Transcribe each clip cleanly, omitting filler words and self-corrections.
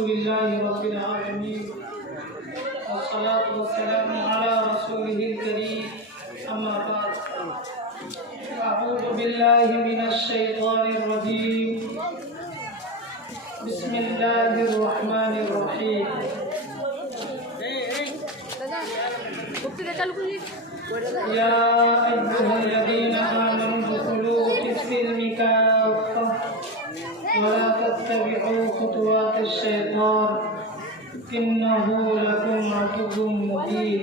अल्हम्दुलिल्लाहि रब्बिल आलमीन वस्सलातु वस्सलामु अला रसूलिहिल करीम अम्मा बाद अऊज़ु बिल्लाहि मिनश शैतानिर रजीम बिस्मिल्लाहिर रहमानिर रहीम या अय्युहल्लज़ीना आमनू दुखुलू फिस्सिल्मि काफ़्फ़ा वला तत्तबिउ खुतुवातिश शैतान इन्नहु लकुम अदुव्वुम मुबीन।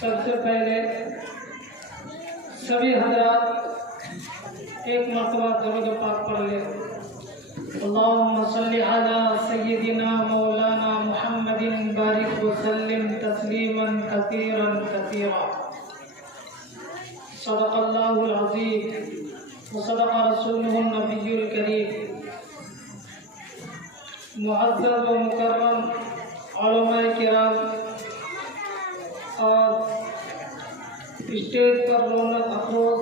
सबसे पहले सभी हजरात एक मरतबा दुरूद पाक पढ़ ले। अल्लाहुम्मा सल्लि अला सय्यिदिना मौलाना मुहम्मदिन बारिक वसल्लिम तस्लीमन कसीरन कसीरा। सदक़ल्लाहुल अज़ीम व सदक़ रसूलुहुन नबियुल करीम। मुअज़्ज़ज़ व मुकर्रम उलमाए किराम और स्टेज पर रौनक अफरोज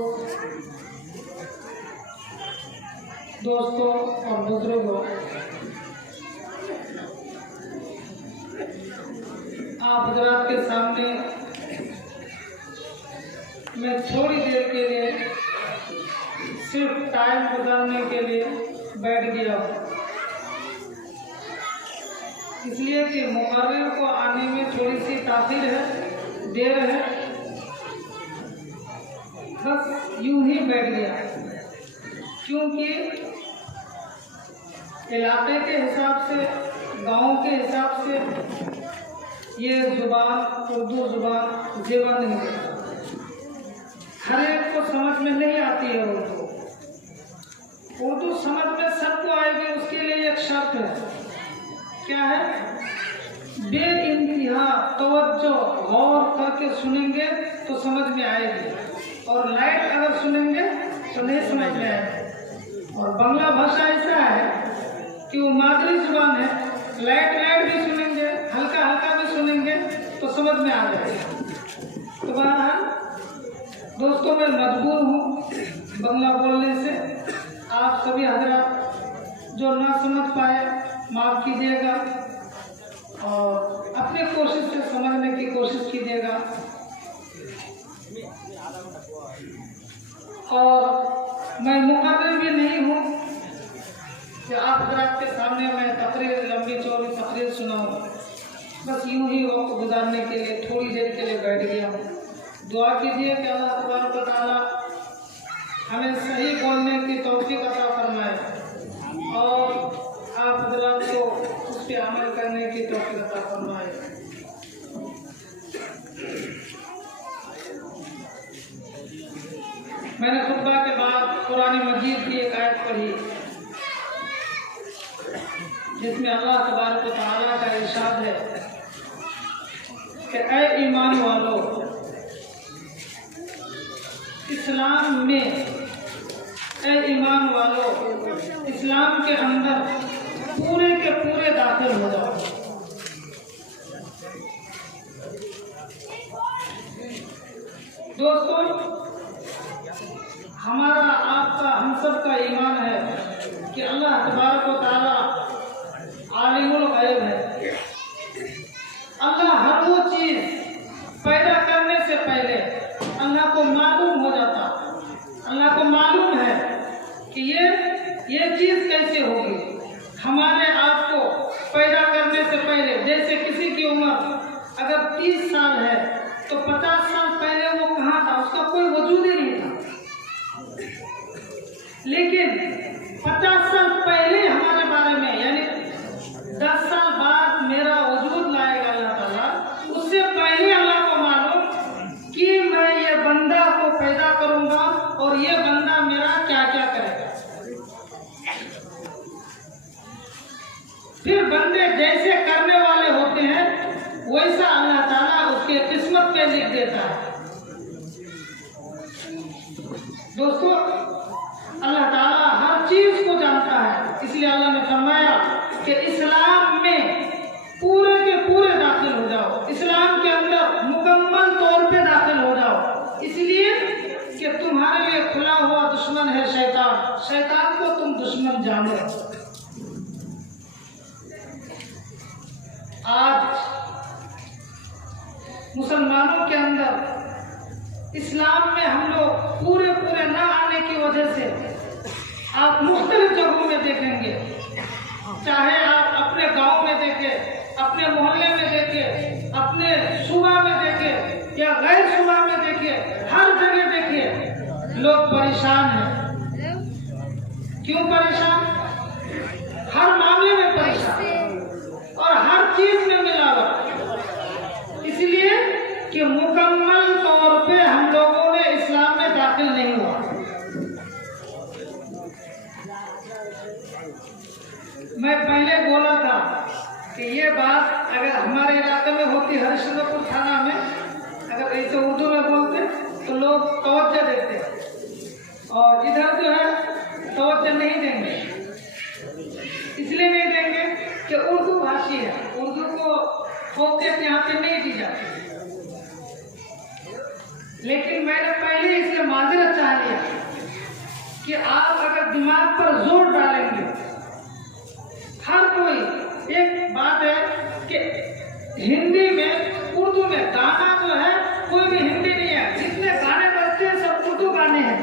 दोस्तों और बुजुर्गों, आप हजरात के सामने मैं थोड़ी देर के लिए सिर्फ टाइम गुजारने के लिए बैठ गया हूँ, इसलिए कि मुकर्रर को आने में थोड़ी सी ताख़ीर है, देर है, बस यूं ही बैठ गया क्योंकि इलाके के हिसाब से, गांव के हिसाब से ये जुबान उर्दू जुबान जेबा नहीं देता। हर एक को समझ में नहीं आती है उर्दू। उर्दू समझ में सबको आएगी, उसके लिए एक शर्त है। क्या है? बेइंतहा तवज्जो गौर करके सुनेंगे तो समझ में आएगी, और लाइट अगर सुनेंगे तो नहीं समझ में आएगी। और बांग्ला भाषा ऐसा है कि वो मादरी जुबान है, लाइट भी सुनेंगे, हल्का भी सुनेंगे तो समझ में आ जाएगा। तो बहरहाल दोस्तों, मैं मजबूर हूँ बांग्ला बोलने से। आप सभी हजरात जो ना समझ पाए माफ़ कीजिएगा और अपनी कोशिश से समझने की कोशिश कीजिएगा। और मैं मुकर्रर भी नहीं हूँ कि आप हजरात के सामने मैं तकरीर, लंबी चौड़ी तकरीर सुनाऊँ। बस यूं ही वक्त गुजारने के लिए थोड़ी देर के लिए बैठ गया हूँ। दुआ कीजिए कि अल्लाह तबारक व तआला हमें सही बोलने की तौफीक अता फरमाए और आप हजरात को उस पर अमल करने की तौफीक अता फरमाए। मैंने खुतबा के बाद कुरान मजीद की एक आयत पढ़ी जिसमें अल्लाह तबारक व तआला का इरशाद है कि ऐ ईमान वालों, इस्लाम में, ऐ ईमान वालों, इस्लाम के अंदर पूरे के पूरे दाखिल हो जाओ। दोस्तों, हमारा, आपका, हम सब का ईमान है कि अल्लाह तबारक व तआला आलिमुल गैब है। अल्लाह हर वो चीज पैदा करने से पहले अल्लाह को मालूम हो जाता, अल्लाह को मालूम है कि ये चीज कैसे होगी। हमारे आप को पैदा करने से पहले, जैसे किसी की उम्र अगर 30 साल है तो 50 साल पहले वो कहाँ था, उसका कोई वजूद ही नहीं था। लेकिन 50 साल पहले हमारे बारे में, यानी 10 साल बाद मेरा वजूद लाएगा अल्लाह ताला, उससे पहले अल्लाह को मालूम कि मैं ये बंदा को पैदा करूंगा और ये बंदा मेरा क्या क्या करेगा। फिर बंदे में जैसे करने वाले होते हैं वैसा अल्लाह ताला उसके किस्मत में लिख देता है। दोस्तों, अल्लाह ताला हर चीज को जानता है, इसलिए अल्लाह ने फरमाया कि इस्लाम में पूरे के पूरे दाखिल हो जाओ, इस्लाम के अंदर मुकम्मल तौर पे दाखिल हो जाओ। इसलिए कि तुम्हारे लिए खुला हुआ दुश्मन है शैतान, शैतान को तुम दुश्मन जानो। आज मुसलमानों के अंदर इस्लाम में हम लोग पूरे पूरे न आने की वजह से आप मुख्तलिफ जगहों में देखेंगे, चाहे आप अपने गांव में देखें, अपने मोहल्ले में देखें, अपने सूबा में देखें या गैर सूबा में देखें, हर जगह देखिए लोग परेशान हैं। क्यों परेशान? हर मामले में परेशान और हर चीज में मिलावट, इसलिए कि मुकम्मल तौर पे हम लोगों ने इस्लाम में दाखिल नहीं हुआ। मैं पहले बोला था कि ये बात अगर हमारे इलाके में होती, हरिश्चंद्रपुर थाना में, अगर ऐसे उर्दू में बोलते तो लोग तवज्जो देते, और इधर जो है तवज्जो नहीं देंगे। इसलिए नहीं देंगे कि उर्दू भाषी है, उर्दू को फोकस यहाँ पे नहीं दी जाती। लेकिन मैंने पहले इससे माजरत चाह लिया कि आप अगर दिमाग पर जोर डालेंगे, हर कोई, एक बात है कि हिंदी में उर्दू में गाना जो है कोई भी हिंदी नहीं है, जितने गाने बजते हैं सब उर्दू गाने हैं,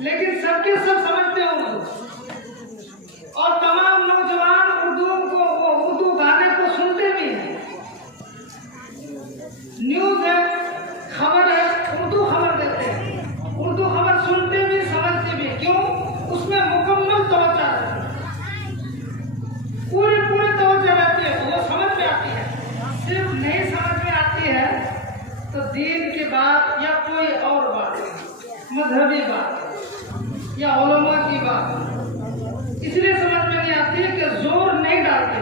लेकिन सबके सब समझते हैं उर्दू, और तमाम नौजवान उर्दू गाने को सुनते भी हैं। न्यूज है, खबर है, उर्दू खबर देते हैं, उर्दू खबर सुनते भी समझते भी। क्यों? उसमें मुकम्मल तवज्जो रहती है, पूरे तवज्जो रहती है, वो समझ में आती है। सिर्फ नहीं समझ में आती है तो दीन की बात या कोई और बात, मजहबी बात या उलमा की बात, इसलिए समझ में नहीं आती है कि जोर नहीं डालते,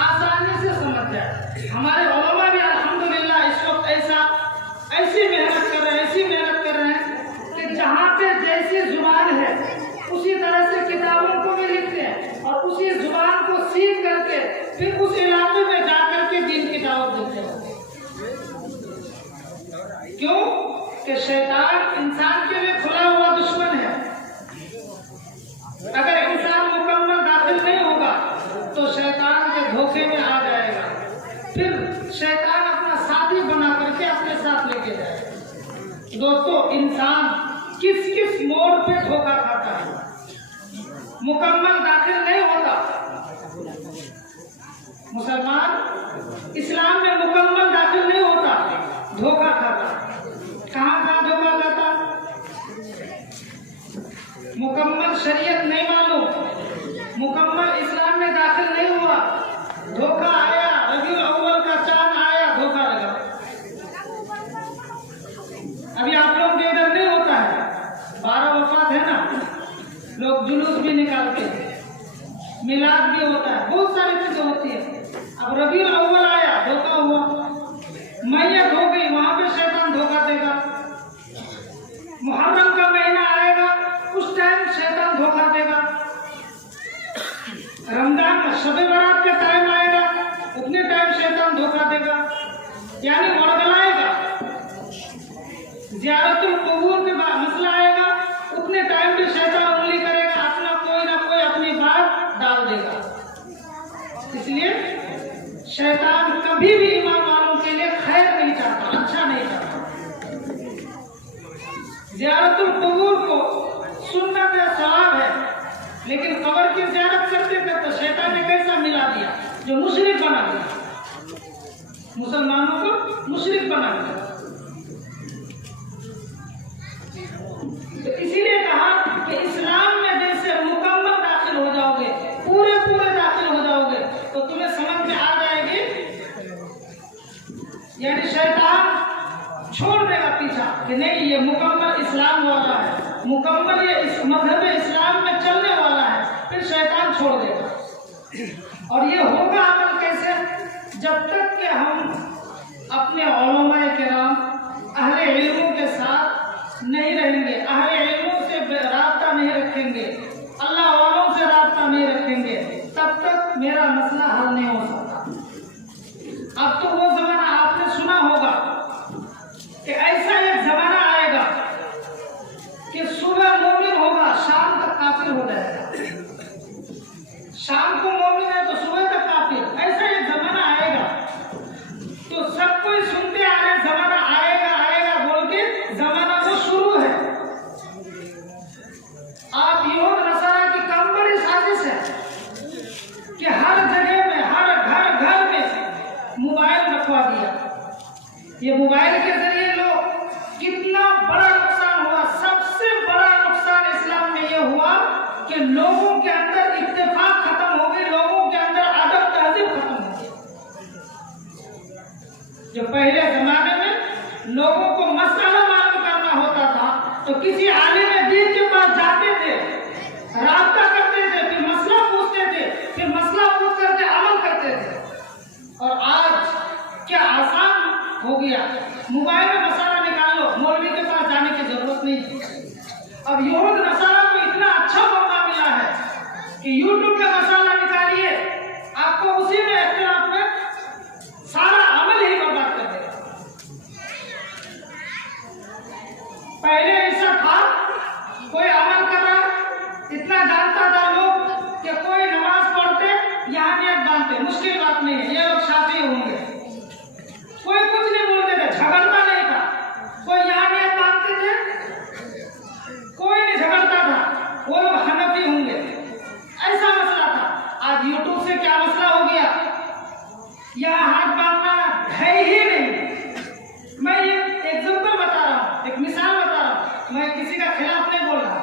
आसानी से समझ जाए। हमारे उलमा भी अल्हम्दुलिल्लाह इस वक्त ऐसी मेहनत कर रहे हैं कि जहाँ पे जैसी जुबान है उसी तरह से किताबों को भी लिखते हैं, और उसी जुबान को सीख करके फिर उस इलाके में जाकर के दीन की दावत देते हैं। क्यों? कि शैतान इंसान के लिए खुला हुआ दुश्मन है। अगर इंसान मुकम्मल दाखिल नहीं होगा तो शैतान के धोखे में आ जाएगा, फिर शैतान अपना साथी बना करके अपने साथ लेके जाएगा। दोस्तों, इंसान किस किस मोड़ पे धोखा खाता है, मुकम्मल दाखिल नहीं होता। मुसलमान इस्लाम में मुकम्मल दाखिल नहीं होता, धोखा खाता। कहाँ धोखा खाता? मुकम्मल शरीयत नहीं मालूम, मुकम्मल इस्लाम में दाखिल नहीं हुआ, धोखा आया, रबीउल अव्वल का चांद आया, धोखा लगा। अभी आप लोग के इधर नहीं होता है, 12 वफात है ना, लोग जुलूस भी निकालते हैं, मिलाद भी होता है, बहुत सारी चीजें होती है। अब रबीउल अव्वल आया, धोखा हुआ, मैयत हो गई, वहां पे शैतान धोखा देगा। मुहर्रम का महीना आएगा, उस टाइम शैतान धोखा देगा। रमजान का शबे बारात का टाइम आएगा, उतने टाइम शैतान धोखा देगा, यानी वरगलाएगा। ज़ियारतुल क़ुबूर के बाद मसला आएगा, उतने टाइम भी शैतान उंगली करेगा, अपना कोई ना कोई अपनी बात डाल देगा। इसलिए शैतान कभी भी ईमान वालों के लिए खैर नहीं चाहता, अच्छा नहीं चाहता। ज़ियारतुल क़ुबूर को सुन्नत है, सवाब है, लेकिन कब्र की ज़ियारत करते थे तो शैतान ने कैसा मिला दिया, जो मुशरिक बना दिया, मुसलमानों को मुशरिक बना दिया। तो इसीलिए कहा कि इस्लाम में जैसे मुकम्मल दाखिल हो जाओगे, पूरे दाखिल हो जाओगे, तो तुम्हें समझ में आ जाएगी, यानी शैतान छोड़ देगा पीछा कि नहीं ये मुकम्मल इस्लाम वाला है, मुकम्मल ये इस मजहब इस्लाम में चलने वाला है, फिर शैतान छोड़ देगा। और ये होगा अमल कैसे? जब तक कि हम अपने उलमाए किराम अहले इल्मों के साथ नहीं रहेंगे, अहले इल्मों से राब्ता नहीं रखेंगे, अल्लाह वालों से राब्ता नहीं रखेंगे, तब तक मेरा मसला हल नहीं हो सकता। अब तो वो जमाना आपने सुना होगा कि ऐसा एक जमाना आएगा कि सुबह मोमिन होगा, शाम तक काफिर हो जाएगा, शाम को मोमिन है तो सुबह तक काफिर, ऐसा एक जमाना आएगा। तो सब कोई सुनते आ रहे जमाना आएगा आएगा बोल के, जमाना वो शुरू है। आप यहूद नसारा की कम बड़ी साजिश है कि हर जगह में, हर घर में मोबाइल रखवा दिया। ये मोबाइल के जरिए लोग कितना बड़ा नुकसान हुआ। सबसे बड़ा नुकसान इस्लाम में यह हुआ कि लोगों के अंदर इत्तेफाक खत्म हो गई, लोगों के अंदर अदब तहजीब खत्म हो गई। जो पहले जमाने में लोगों को मसला मालूम करना होता था तो किसी आलिम दीन के पास जाते थे, राब्ता करते थे, फिर मसला पूछते थे, फिर मसला पूछ करके अमल करते थे। और आज क्या आसान हो गया, मोबाइल में मसाला निकाल लो, मौलवी के पास जाने की जरूरत नहीं। अब यहूद नसारा को इतना अच्छा मौका मिला है कि यूट्यूब पे मसाला निकालिए, आपको उसी में इख्तिलाफ में सारा अमल ही बर्बाद कर देगा। पहले ऐसा था, कोई अमल कर रहा, इतना जानता था लोग कि कोई नमाज पढ़ते यहाँ नियत बांधते, मुश्किल बात नहीं है, ये लोग शाफी होंगे, कोई कुछ नहीं बोलते थे, झगड़ता नहीं था, कोई यहाँ नियत बांधते थे, कोई नहीं झगड़ता था, वो लोग हनफी होंगे, ऐसा मसला था। आज यूट्यूब से क्या मसला हो गया, यहाँ हाथ बांधना है ही नहीं। मैं ये एग्जाम्पल बता रहा हूँ, एक मिसाल बता रहा हूँ, मैं किसी का खिलाफ नहीं बोल रहा,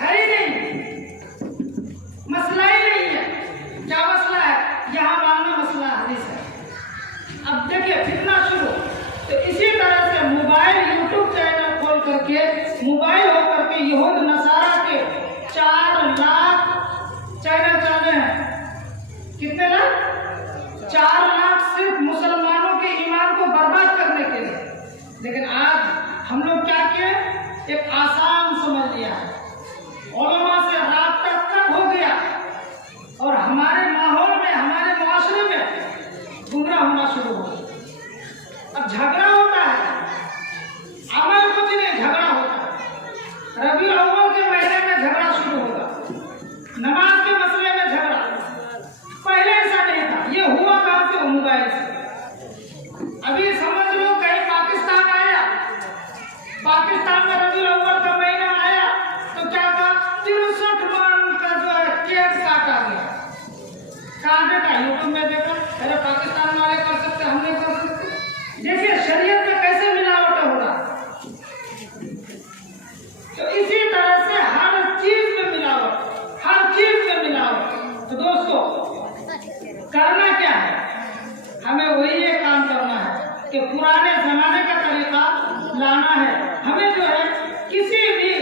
है ही नहीं, मसला ही नहीं है। क्या मसला है? यहाँ बांधना मसला हदीस है। अब देखिए फितना शुरू। तो इसी तरह से मोबाइल, यूट्यूब चैनल खोल करके, मोबाइल हो करके यहूद नसारा के 4 लाख चैनल चल रहे हैं। कितने लाख? 4 लाख सिर्फ मुसलमानों के ईमान को बर्बाद करने के लिए। लेकिन आज हम लोग क्या किए, एक आसान समझ लिया है, उलमा से राब्ता तक हो गया और हमारे माहौल में, हमारे मुआशरे में गुमराह होना शुरू हो गया। अब झगड़ा होता है, अमल कुछ नहीं, झगड़ा होता है। रबी अव्वल के महीने में झगड़ा शुरू होगा, नमाज के मसले में झगड़ा। पहले ऐसा नहीं था, ये हुआ कहां से? मोबाइल से। अभी समझ लो कहीं पाकिस्तान आया, पाकिस्तान में रबी अव्वल का महीना आया तो क्या था, 63 मान का जो है केक काटा गया। कहाँ देखा? यूट्यूब में देखा, अरे पाकिस्तान वाले कर सकते, हम नहीं कर सकते। देखिए शरीयत में कैसे मिलावट हो रहा। तो इसी तरह से हर चीज में मिलावट, हर चीज में मिलावट। तो दोस्तों करना क्या है? हमें वही ये काम करना है कि पुराने जमाने का तरीका लाना है। हमें जो है किसी भी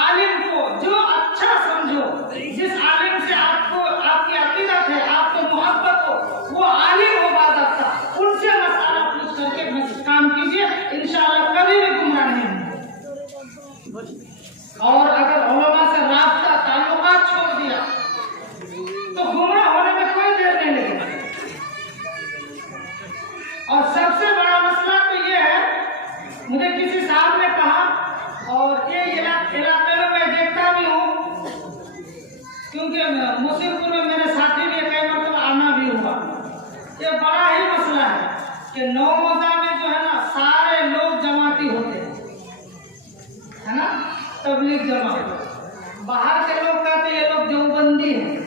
आलिम को जो अच्छा समझो, जिस आलिम से आपको आपकी अकीदत है, आपको मोहब्बत हो, वो आलिम हो बाज़ाब्ता, उनसे मसाला पूछ करके काम कीजिए, इंशाअल्लाह कभी भी गुमराह नहीं होंगे। और अगर उलमा से राब्ता ताल्लुकात छोड़ दिया तो गुमराह होने में कोई देर नहीं लगेगा। और सबसे बड़ा मसला तो ये है, मुझे किसी साहब ने कहा, और ये इलाके में मैं देखता भी हूँ, क्योंकि मुसीबपुर में मेरे साथी भी कई मरतबा आना भी हुआ। ये बड़ा ही मसला है कि नौमोजा में जो है ना सारे लोग जमाती होते हैं, है ना, तबलीग जमात। बाहर के लोग कहते हैं ये लोग देवबंदी हैं।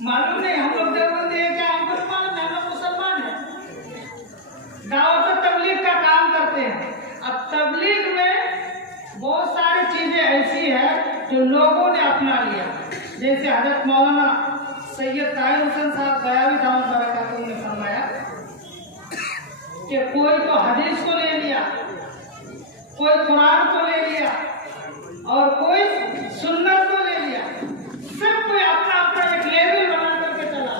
मालूम नहीं हम लोग देवबंदी है क्या, हमको मालूम है, हम लोग मुसलमान हैं, दावत तबलीग का काम करते हैं। अब तबलीग में बहुत सारी चीजें ऐसी है जो लोगों ने अपना लिया, जैसे हजरत मौलाना सैयद ताहिर हुसैन साहब गयावी दामत बरकातहू ने फरमाया कि कोई तो हदीस को ले लिया, कोई कुरान को ले लिया और कोई सुन्नत को ले लिया, सब कोई अपना अपना एक लेवल बना करके चला।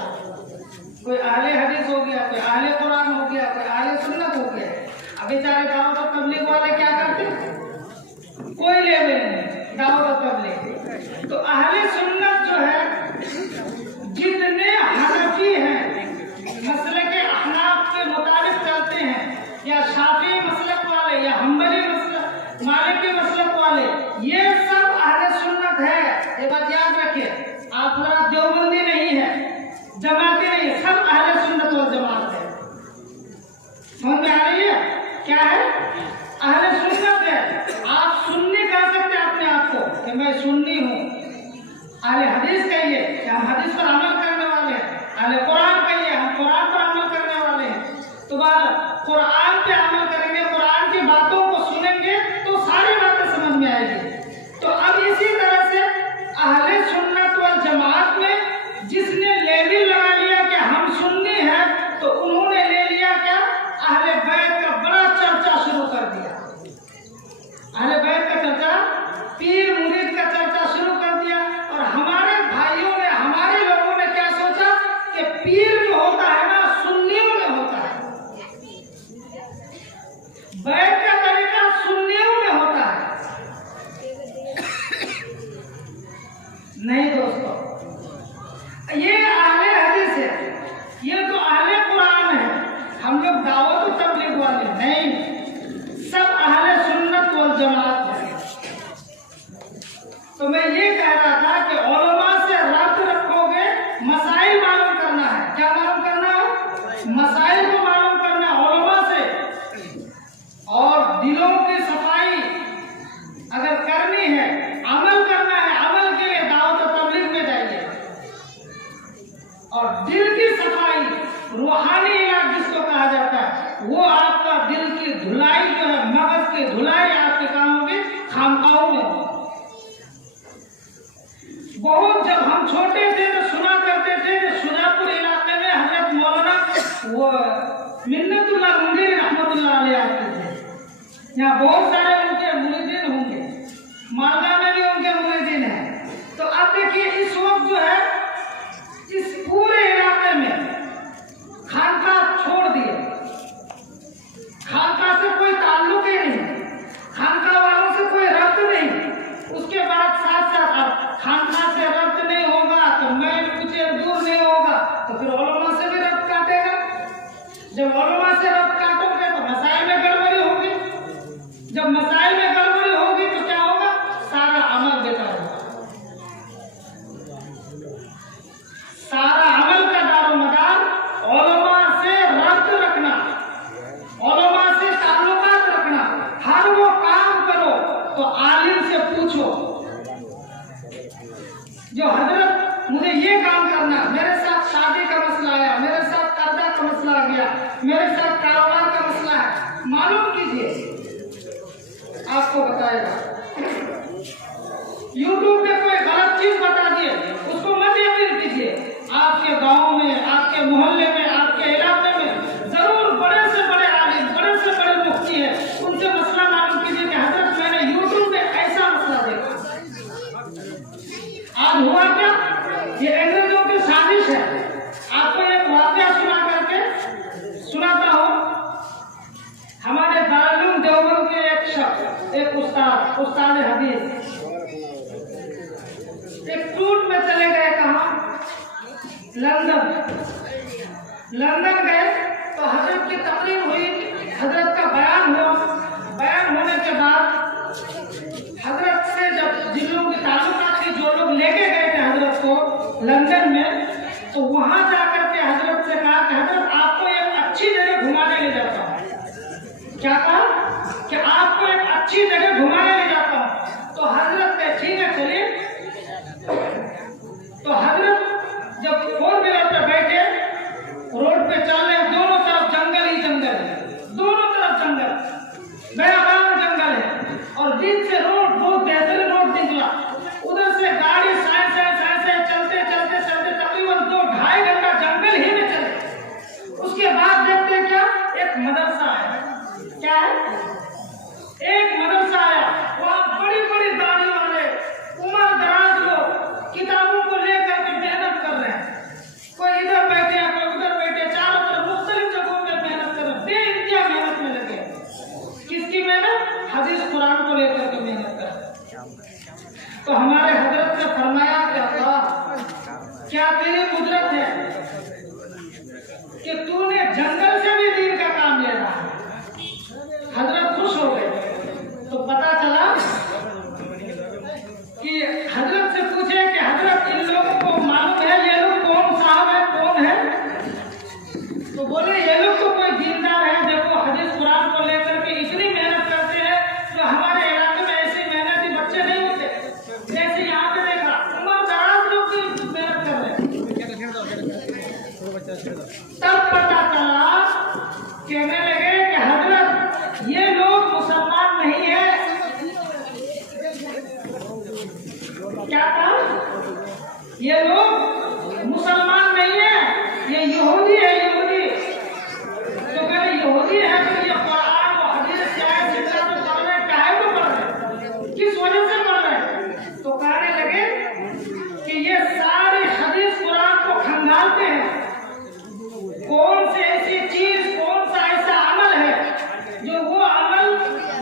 कोई लेवल नहीं दावत तबलीग। तो अहले सुन्नत जो है जितने हनफी हैं मसलक के अहनाफ के मुताबिक चलते हैं या शाफी मसलक वाले या हम्बली मसलक मालिकी मसलक वाले, ये सब अहले सुन्नत है। ये बात याद रखिए, आप देवबंदी नहीं है, जमाती नहीं है, सब अहले सुन्नत वल जमात है। समझ में आ रही है क्या है? अहले सुन्नत है। आप सुन्नी कह सकते हैं अपने आप को कि मैं सुन्नी हूँ। अहले हदीस कहिए कि हम हदीस पर अमल करने वाले हैं। अहले कुरान कहिए हम कुरान पर अमल करने वाले हैं। तो बात कुरान पे अमल करेंगे, कुरान की बातों को सुनेंगे तो सारी बातें समझ में आएगी। तो अब इसी तरह से अहले सुन्नत वल जमात में जिसने लेबल लगा लिया कि हम सुन्नी हैं, तो उन्होंने ले लिया क्या, अहले बैत का बड़ा चर्चा शुरू कर दिया। अहले बैत का चर्चा, पीर मुरीद का चर्चा शुरू कर दिया। और हमारे भाइयों ने, हमारे लोगों ने क्या सोचा कि पीर जो होता है ना सुन्नियों में होता है, बैत का तरीका सुन्नियों में होता है। नहीं दोस्तों, ये अहले हदीस है, ये तो अहले कुरान है। हम लोग दावत और तबलीग वाले नहीं, सब अहले सुन्नत वल जमात है। तो मैं ये कह रहा था कि उलमा से रब्त रखोगे, मसाइल मालूम करना है। क्या मालूम करना है? मसाइल को मालूम करना है उलमा से। और दिलों की सफाई अगर करनी है, अमल करना है, अमल के लिए दावत और तबलीग में जाइए। और दिल की सफाई, रूहानी इलाज जिसको कहा जाता है, वो आपका दिल की धुलाई जो है, मगज की धुलाई आपके काम होगी खामखाओं में होगी। बहुत जब हम छोटे थे तो सुना करते थे कि सुजापुर इलाके में हजरत मौलाना वो मिन्नतुल्लाह मुंगेरी रहमतुल्लाह अलैह आते थे। यहाँ बहुत सारे उनके मुरीदीन होंगे, मालदा में भी उनके मुरीदीन हैं। तो अब देखिए इस वक्त जो है इस पूरे इलाके में खानकाह छोड़ दिए, खानकाह से कोई ताल्लुक ही नहीं, खानकाह वालों से कोई रब्त नहीं। उसके बाद साथ साथ अब खानकाह से रब्त नहीं होगा तो मैं कुछ दूर नहीं होगा, तो फिर उलमा से भी रब्त काटेगा। जब उलमा से रब्त काटोगे तो मसाइल में गड़बड़ी होगी। जब मसाइल में गड़बड़ी होगी तो क्या होगा, सारा अमल बेकार होगा। सारा अमल का दारोमदार उलमा से रब्त रखना, उलमा से ताल्लुकात रखना। हर वो काम करो तो आलिम से पूछो। जो हजरत मुझे ये काम करना, मेरे साथ शादी का मसला आया, मेरे साथ कर्जा का मसला आ गया, मेरे साथ कारोबार का मसला है, मालूम कीजिए, आपको बताएगा। यूट्यूब पे कोई गलत चीज बता दिए, उसको मत यकीन कीजिए। आपके गांव में, आपके मोहल्ले में, आपके इलाके में जरूर बड़े से बड़े आलिम, बड़े से बड़े मुफ्ती है, उनसे मसला मालूम कीजिए कि हजरत मैंने यूट्यूब पे ऐसा मसला देखा। आज हुआ क्या, ये अंग्रेजों की साजिश है। आपको एक वाकया सुना करके सुनाता हूँ। हमारे दारुल देवबंद के एक शख्स, एक उस्ताद हदीस एक टूर में चले गए। कहाँ? लंदन। लंदन गए तो हजरत की तकरीर हुई, हजरत का बयान हुआ। बयान होने के बाद हजरत से जब जिन लोगों की ताल्लुकात थी, जो लोग लेके गए थे हजरत को लंदन में, तो वहां जाकर के हजरत से कहा कि हजरत आपको एक अच्छी जगह घुमाने ले जाता हूँ। क्या कहा कि आपको एक अच्छी जगह घुमाने ले जाता हूँ। तो हजरत कहे ठीक है चलिए। तो हजरत जब 4 व्हीलर पे बैठे, रोड पे चल रहे, दोनों तरफ जंगल ही जंगल है, दोनों तरफ जंगल, बेआबाद जंगल है। और बीच से रोड, बहुत बेहतरीन रोड निकला। उधर से गाड़ी साए चलते चलते चलते तकरीबन 2-2.5 घंटा जंगल ही में चले। उसके बाद देखते क्या, एक मदरसा आया। क्या है? एक मदरसा आया। तो हमारे हजरत ने फरमाया कि अल्लाह, क्या तेरी कुदरत है कि तूने जंगल से भी दीन का काम ले रहा है। हजरत खुश हो गए। तो पता चला कि हजरत से पूछे कि हजरत इन लोगों को मालूम है ये लोग कौन साहब है, कौन है? तो बोले ये लोग तो कोई दीनदार है, देखो हदीस कुरान को लेकर के इतनी मेहनत करते हैं तो हमारे इलाके में ऐसी मेहनती बच्चे नहीं होते जैसे यहाँ पे देखा उम्र दराज लोग भी मेहनत कर रहे हैं। तब पता चला, कहने लगे कि हजरत ये लोग मुसलमान नहीं है। क्या कहा? ये लोग मुसलमान नहीं है, ये यहूदी है, यहूदी। तो कहते यहूदी है तो ये कुरान और हदीस क्या है, शिक्षा तो पढ़ रहे, काहे को पढ़ रहे, किस वजह से पढ़ रहे? तो कहने लगे कि ये सारी हदीस कुरान को खंगालते हैं, कौन सी ऐसी चीज, कौन सा ऐसा अमल है जो वो अमल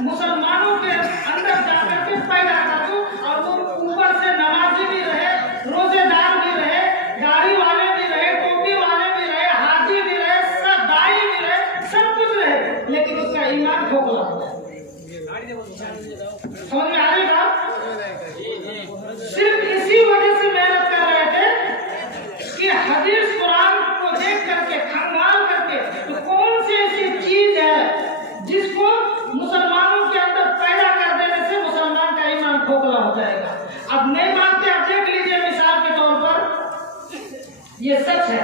मुसलमानों के अंदर जाकर के पैदा कर दो और वो ऊपर से नमाजी भी रहे, रोजेदार भी रहे, गाड़ी वाले भी रहे, टोपी वाले भी रहे, हाजी भी रहे, सब दाई भी रहे, सब कुछ रहे, लेकिन उसका ईमान खोखला। समझ में आ रही बात? सिर्फ इसी वजह से मेहनत कर रहे थे कि हदीस कुरान को देख करके, खंगाल करके, तो कौन सी ऐसी चीज है जिसको मुसलमानों के अंदर पैदा कर देने से मुसलमान का ईमान खोखला हो जाएगा। अब नहीं मानते, आप देख लीजिए मिसाल के तौर पर, ये सच है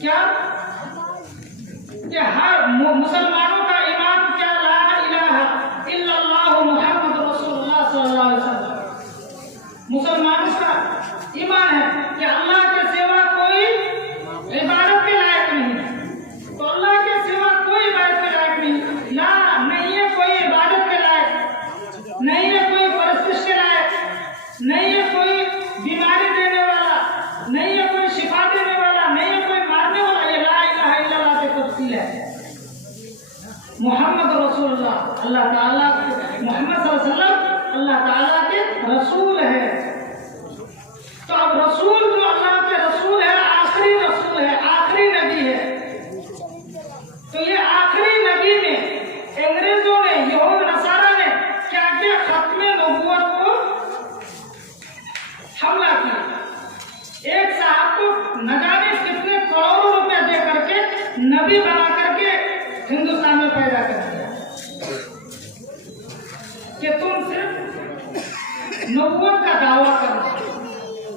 क्या कि हर मुसलमानों का ईमान क्या, ला इलाहा इल्लल्लाहु मुहम्मद रसूलुल्लाह सल्लल्लाहु अलैहि वसल्लम। मुसलमानों का ईमान है कि अल्लाह के सिवा कोई इबादत के लायक नहीं, तो अल्लाह के सिवा कोई इबादत के लायक नहीं, ना नहीं है कोई इबादत के लायक, नहीं है कोई परस्तिश के लायक, नहीं है कोई बीमारी देने वाला, नहीं है कोई शिफा देने वाला, नहीं है कोई मारने वाला। ये ला इलाहा इल्लल्लाह की तफसील है। मोहम्मद रसूलुल्लाह, अल्लाह ताला, मोहम्मद सल्लल्लाहु अलैहि वसल्लम अल्लाह ताला के रसूल है। तो अब रसूल जो अल्लाह के रसूल है, आखिरी रसूल है, आखिरी नबी है। तो ये आखिरी नबी में अंग्रेजों ने, यहूद नसारा ने क्या किया? खत्मे नबूवत को हमला किया। एक साहब को न जाने कितने करोड़ों रुपया दे करके नबी बना करके हिंदुस्तान में पैदा कर दिया कि तुम सिर्फ नबूवत का दावा करो।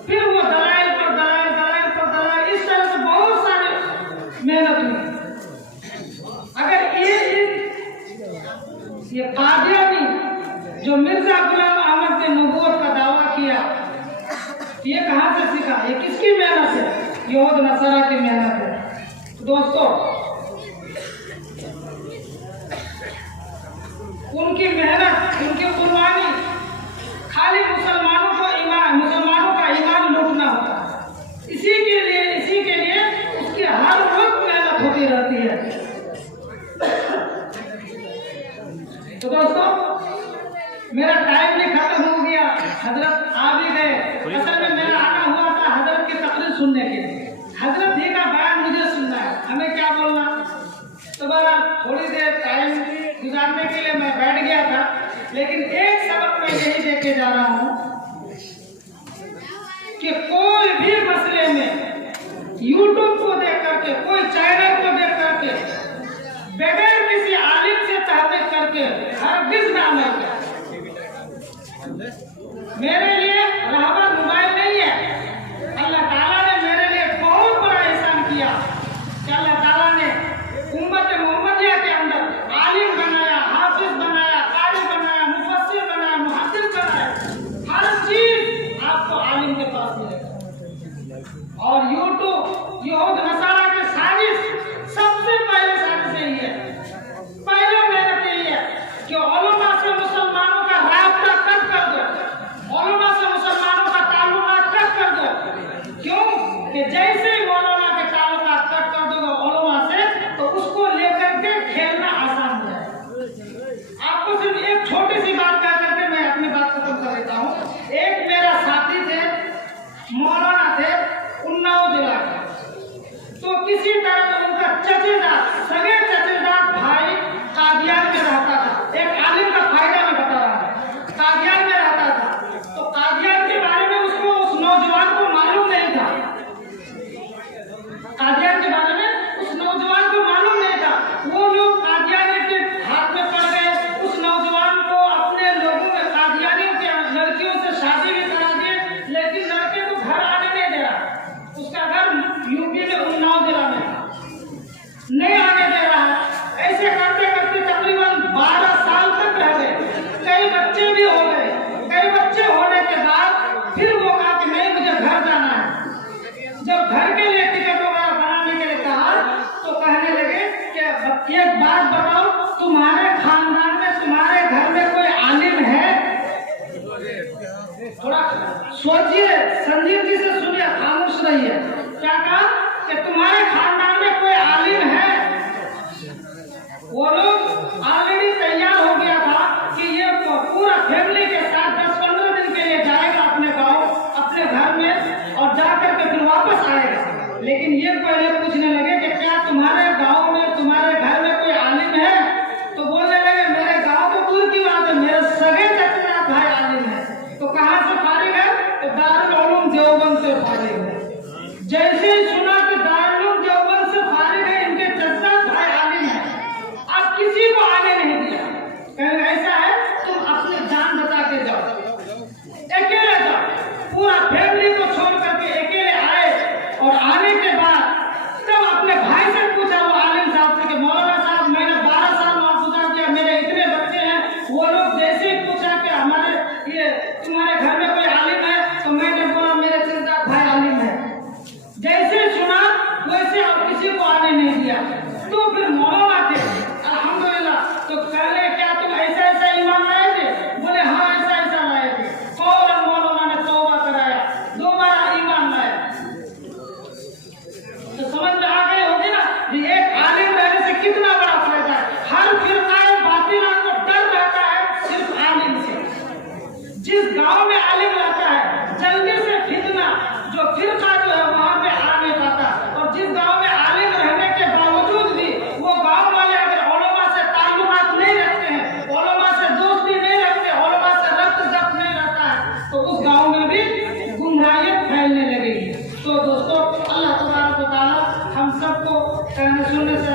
फिर वो दलाइल पर दलाइल, दलाइल पर दलाइल, इस तरह से बहुत सारे मेहनत हुई। अगर ये कादियानी जो मिर्जा गुलाम अहमद ने नबूवत का दावा किया, ये कहाँ से सीखा? ये किसकी मेहनत है? यहूद नसारा की मेहनत है। दोस्तों, उनकी मेहनत, उनकी कुर्बानी खाली मुसलमानों का ईमान लूटना होता है। इसी के लिए उसकी हर वक्त मेहनत होती रहती है। तो दोस्तों, मेरा टाइम भी खत्म हो गया, हजरत आ भी गए। असल में मेरा आना हुआ था हजरत की तकरीर सुनने के लिए। हजरत जी का बयान मुझे सुनना है, हमें क्या बोलना। तो थोड़ी देर टाइम गुजारने के लिए मैं बैठ गया था, लेकिन एक सबक मैं यही देके जा रहा हूँ कि कोई भी मसले में यूट्यूब को देख करके, कोई चैनल को देख करके, बगैर किसी आलिम से तहकीक करके हरगिज़ ना अमल करें। मेरे लिए रहबर मोबाइल नहीं है। अल्लाह ताला ने मेरे लिए बहुत बड़ा एहसान किया कि अल्लाह ताला ने उम्मत मोहम्मदिया के अंदर आलिम बनाया, हाफिज बनाया, कारी बनाया, मुफस्सिर बनाया, मुहद्दिस बनाया। हर चीज आपको आलिम के पास मिलेगा। और यूट्यूब, यहूद नसारा की साजिश, सबसे पहले साजिश यही है, पहले मेहनत यही है कि उलमा से मुसलमान सोचिए, संजीदगी से सुनिए, खामोश रहिए। क्या कहा कि तुम्हारे खानदान में कोई आलिम है? वो लोग ऑलरेडी तैयार हो गया था कि ये पूरा फैमिली के साथ 10-15 दिन के लिए जाएगा अपने गांव, अपने घर में, और जाकर के फिर वापस आएगा। लेकिन ये पहले पूछने लगे कि क्या तुम्हारे गांव में, तुम्हारे घर में कोई आलिम है? तो बोलने लगे मेरे गांव तो दूर की बात है, मेरे सगे चचेरा भाई आलिम है। तो कहाँ से फारिग है? तो दारुल उलूम देवबंद से फारिग है। जैसे ही सुना कि दारुल उलूम देवबंद से फारिग है, इनके चचेरा भाई आलिम है, अब किसी को आने नहीं दिया। कहेंगे ऐसा है तुम अपनी जान बचा के जाओ, अकेले जाओ। पूरा फैमिली को छोड़ करके अकेले आए, और आने के बाद तब अपने भाई से पूछा वो आलिम साहब से कि मौलाना साहब मैंने 12 साल वहाँ पूजा किया, मेरे इतने बच्चे हैं। वो लोग जैसे ही पूछा कि हमारे ये तुम्हारे घर में कोई आलिम है, तो मैंने बोला मेरे चचेरा भाई आलिम है। जैसे सुना वैसे अब किसी को आने नहीं दिया। तो फिर मौलाना थे अल्हम्दुलिल्लाह, तो कहले क्या तुम ऐसा ऐसा ईमान लाए थे? बोले हाँ ऐसा ऐसा लाए थे। फौरन मौलाना ने तौबा कराया, दोबारा ईमान लाया। तो समझ में आ गई होगी ना कि एक आलिम रहने से कितना बड़ा फायदा है। हर फिरकाए बातिला को डर रहता है सिर्फ आलिम से। जिस गांव में आलिम रहता है जल्दी से फितना जो फिरका जो है वहां पे आ नहीं पाता। और जिस गांव में आलिम रहने के बावजूद भी वो गांव वाले अगर उलमा से ताल्लुकात नहीं रखते हैं, उलमा से दोस्ती नहीं रखते, उलमा से रब्त जब्त नहीं रहता है, तो उस गांव में भी गुमराहियत फैलने लगेगी। तो दोस्तों अल्लाह तबारक व तआला हम सबको कहने सुनने से